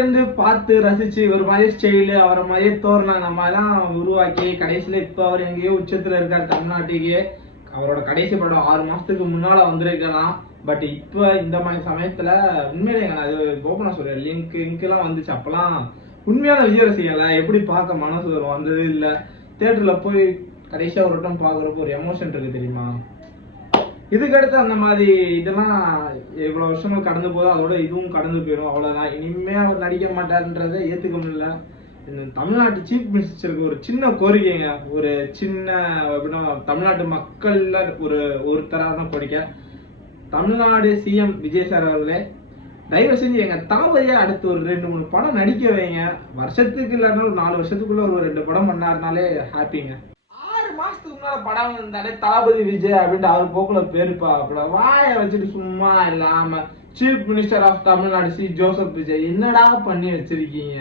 இருந்து பார்த்து ரசிச்சு ஒரு மாதிரி ஸ்டைலு அவரை மாதிரியே தோரணா நம்ம தான் உருவாக்கி கடைசியில இப்ப அவர் எங்கேயோ உச்சத்துல இருக்காரு தமிழ்நாட்டுக்கே. அவரோட கடைசி படம் 6 மாசத்துக்கு முன்னால வந்திருக்கலாம். பட் இப்ப இந்த மாதிரி சமயத்துல உண்மையிலேங்க நான் அது ஓப்பனா சொல்றேன், லிங்க் எல்லாம் வந்துச்சு. அப்பெல்லாம் உண்மையான விஜய் ரசிகல எப்படி பார்க்க மனசு வரும், வந்தது இல்ல. தியேட்டர்ல போய் கடைசியா ஒரு வட்டம் பாக்குறப்போ ஒரு எமோஷன் இருக்கு தெரியுமா. இதுக்கடுத்து அந்த மாதிரி இதெல்லாம் எவ்வளவு வருஷங்கள் கடந்து போதும், அதோட இதுவும் கடந்து போயிடும், அவ்வளவுதான். இனிமே அவர் நடிக்க மாட்டாருன்றதை ஏத்துக்க முடியல. இந்த தமிழ்நாட்டு சீஃப் மினிஸ்டருக்கு ஒரு சின்ன கோரிக்கைங்க, ஒரு சின்ன எப்படின்னா தமிழ்நாட்டு மக்கள்ல ஒருத்தரான கோரிக்கை. தமிழ்நாடு சிஎம் விஜய் சார் அவர்களே, தயவு செஞ்சு எங்க தளபதியை அடுத்து ஒரு 2-3 படம் நடிக்க வைங்க. வருஷத்துக்கு இல்லாட்டாலும் ஒரு 4 வருஷத்துக்குள்ள ஒரு 2 படம் பண்ணாருனாலே ஹாப்பிங்க. 6 மாசத்துக்கு முன்னால படம் இருந்தாலே தளபதி விஜய் அப்படின்ட்டு அவர் போக்குல பேருப்பா. வாயை வச்சுட்டு சும்மா இல்லாம chief minister of Tamil Nadu C Joseph Vijay என்னடா பண்ணி வச்சிருக்கீங்க.